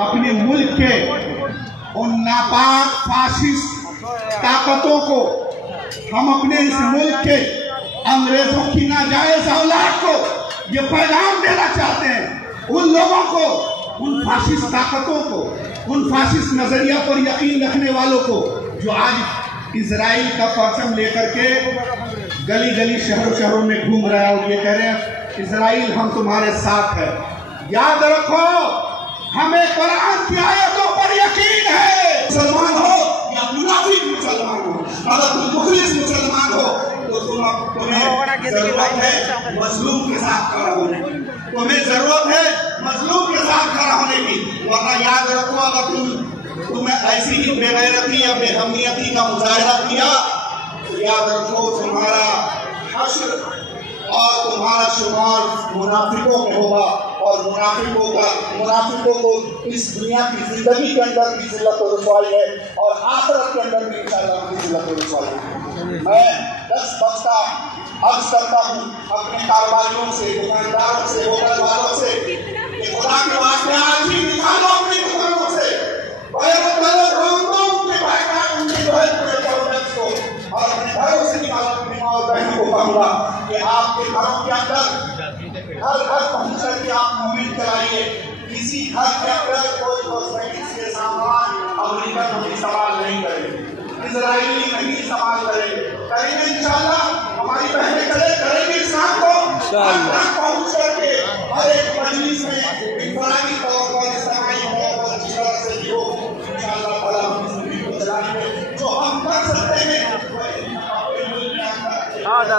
अपने मुल्क के उन नापाक फाशिस्ट ताकतों को, हम अपने इस मुल्क के अंग्रेजों की नाजायज औलाद को ये पैगाम देना चाहते हैं, उन लोगों को, उन फाशिस्ट ताकतों को, उन फाशिस्ट नजरिया पर यकीन रखने वालों को जो आज इजराइल का परचम लेकर के गली गली शहरों शहरों में घूम रहा है और ये कह रहे हैं इजराइल हम तुम्हारे साथ है। याद रखो, हमें कुरान की आयतों पर यकीन है। मुसलमान हो या मुनाफिक मुसलमान हो, अगर तुम मुखलिस मुसलमान हो तो तुम्हें जरूरत है मजलूम के साथ खड़ा होने की, तुम्हें जरूरत है मजलूम के साथ खड़ा होने की। वरना याद रखो, अगर तुम्हें ऐसी ही बेगैरती या बेहमियती का मुजाहिरा किया तो याद रखो तुम्हारा हश्र और तुम्हारा शुमार मुनाफिकों में होगा, और मुनाफिकों को इस दुनिया की जिंदगी के अंदर भी जिल्लत और रुसवाई है और आखिरत के अंदर भी इंशाअल्लाह की जिल्लत और रुसवाई है। मैं दस बख्ता अर्ज करता हूँ अपने कारोबारियों से, दुकानदारों से, होटल वालों से, खुदा के वास्ते आज ही निकालो अपनी दुकानों से, और अपने घरों से निकालो अपनी माँ और बहनों को कहूँगा कि आपके घरों के अंदर घर घर पहुँच करके आप मुहिम चलाइए। किसी घर के अंदर कोई कॉस्मेटिक्स के सामान अमेरिकन नहीं इस्तेमाल नहीं करेंगे, इजरायली नहीं इस्तेमाल करेंगे इंशाअल्लाह। हमारी बहनें करेंगे इस काम को पहुँच करके हर एक मजलिस में इंफरादी तौर पर इस्तेमाली तौर पर जिस तरह से भी हो इंशाअल्लाह ताला हम इस मुहिम को चलाएंगे। जो हम कर सकते हैं दादा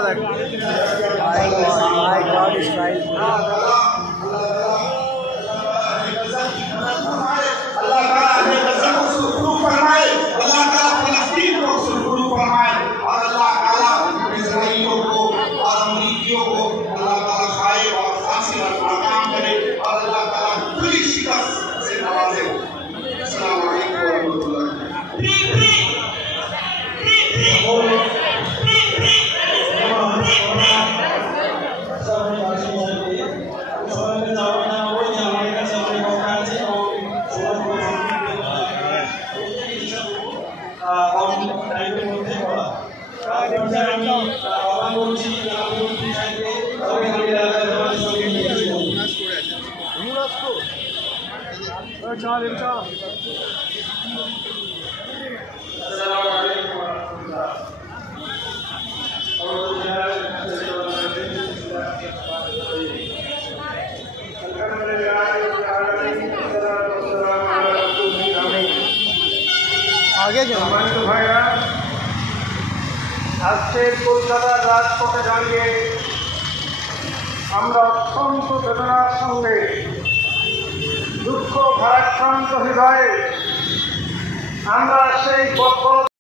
आगे আজকে কলকাতা রাজপথে দাঁড়িয়ে আমরা অত্যন্ত বেদনার সঙ্গে দুঃখ ভারাক্রান্ত হৃদয়ে আমরা সেই